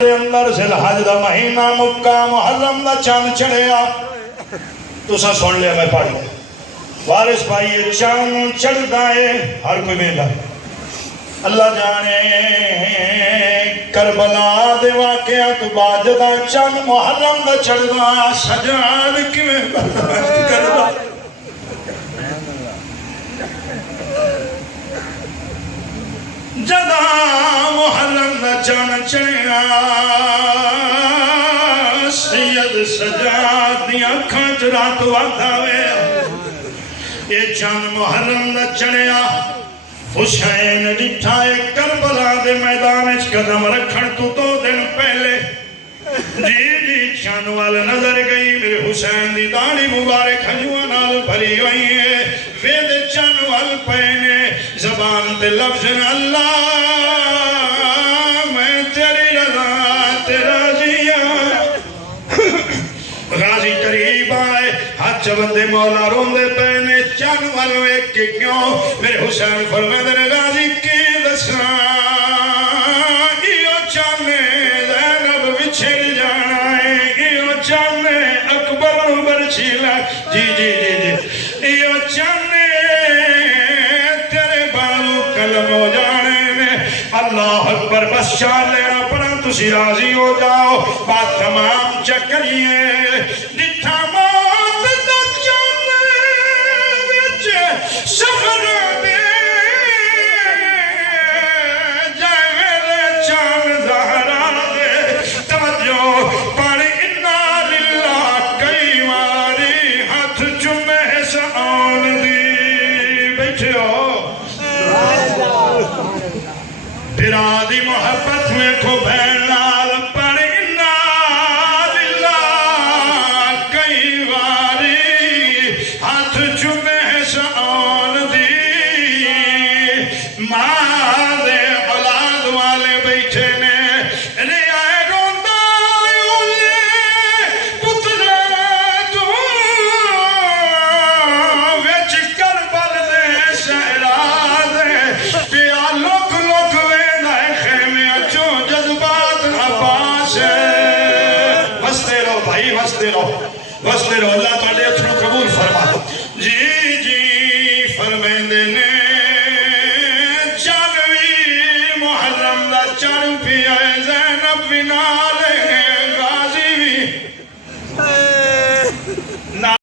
اندر ذی الحج دا مہینہ مکہ محرم دا چاند چڑھیا تو سا سن لیا میں پڑھ لیا وارث بھائی یہ چاند چڑھدا ہے ہر کوئی بیندہ اللہ جانے کربلا دے واقعات بعد دا چاند محرم دا چڑھدا سجاد کیویں برداشت کردا جدا محرم دا چاند چڑھیا سید سجاد دی اکھاں چ رات وقت آوے یہ چاند محرم دا چڑھیا حسین ڈٹھا کربلا دے میدان وچ قدم رکھن تو 2 دن پہلے جی چاند وال نظر گئی میرے حسین دی داڑھی مبارک ہنجواں نال بھری ہوئی ہے وید چاند وال پہنے زبان تے لفظ اللہ میں تیری رضا تیرا جیاں غازی قریب آئے ہاتھ بندے مولا روندے پہنے چاند والوں ایک کے کیوں میرے حسین فرمائے دے غازی کی دسنا یہ چاندے زینب بچھڑ جانا ہے یہ چاندے اکبر برچیلا جی جی جی جی یہ چاندے تیرے بالو قلم ہو جانے میں اللہ اکبر بس چال لینا پڑا تسی راضی ہو جاؤ بات تمام چکریے جتھا موت تک جانے وچ سفر دے جائے میرے چاند زہرا دے توجہ پانی انا للہ کئی ماری ہاتھ چمے سعون دی بیٹھے ہو برادی محبت میں کو بہن لال پر انا للہ کئی واری ہاتھ چمے سعون دی ماں دے اولاد والے بیٹھے نے رہائے روندہ یولے پترے تو ویچ کربل دے شہرہ دے پیا لوک لوک بستے رہو اللہ تعالیٰ اتنو قبول فرما جی جی فرمائیں دے